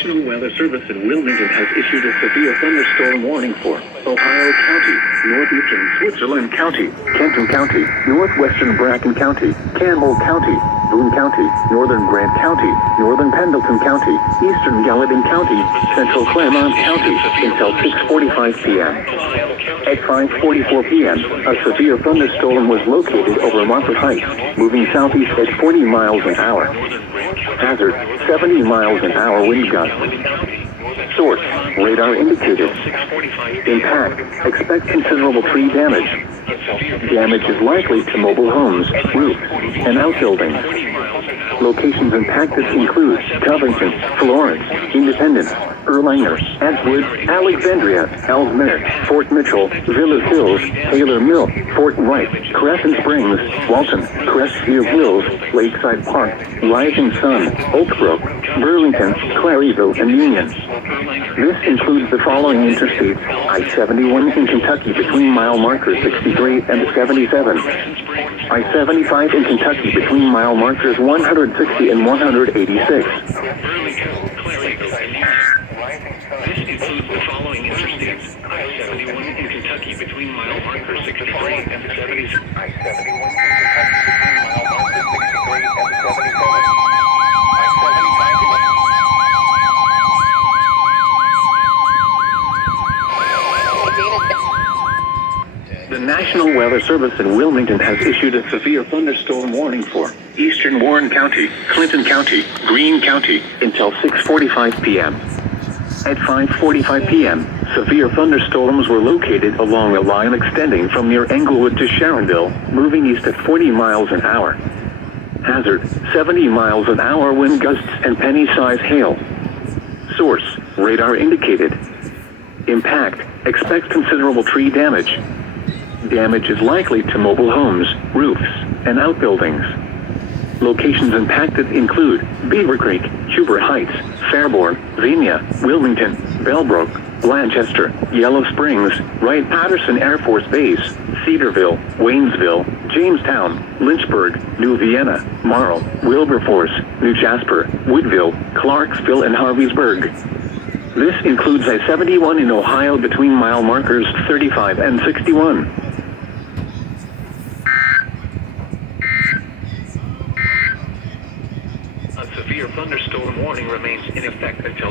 National Weather Service in Wilmington has issued a severe thunderstorm warning for Ohio County, northeastern Switzerland County, Kenton County, northwestern Bracken County, Campbell County, Boone County, northern Grant County, northern Pendleton County, eastern Gallatin County, central Claremont County, until 6:45 p.m. At 5:44 p.m., a severe thunderstorm was located over Moffett Heights, moving southeast at 40 miles an hour. Hazard, 70 miles an hour wind gusts. Source, radar indicated. Impact, expect considerable tree damage. Damage is likely to mobile homes, roofs, and outbuildings. Locations impacted include Covington, Florence, Independence, Erlanger, Edgewood, Alexandria, Ellesmere, Fort Mitchell, Village Hills, Taylor Mill, Fort Wright, Crescent Springs, Walton, Crestview Hills, Lakeside Park, Rising Sun, Oakbrook, Burlington, Claryville, and Union. This includes the following interstates: I-71 in Kentucky between mile markers 63 and 77. I-75 in Kentucky between mile markers 160 and 186. This includes the following interstates: I-71 in Kentucky between mile markers 63 and 70. I-71 in Kentucky between mile markers 63 and 77. The National Weather Service in Wilmington has issued a severe thunderstorm warning for eastern Warren County, Clinton County, Greene County, until 6:45 p.m. At 5:45 p.m., severe thunderstorms were located along a line extending from near Englewood to Sharonville, moving east at 40 miles an hour. Hazard, 70 miles an hour wind gusts and penny-size hail. Source, radar indicated. Impact, expect considerable tree damage. Damage is likely to mobile homes, roofs, and outbuildings. Locations impacted include Beaver Creek, Huber Heights, Fairborn, Xenia, Wilmington, Bellbrook, Blanchester, Yellow Springs, Wright-Patterson Air Force Base, Cedarville, Waynesville, Jamestown, Lynchburg, New Vienna, Marl, Wilberforce, New Jasper, Woodville, Clarksville, and Harveysburg. This includes I-71 in Ohio between mile markers 35 and 61. A severe thunderstorm warning remains in effect until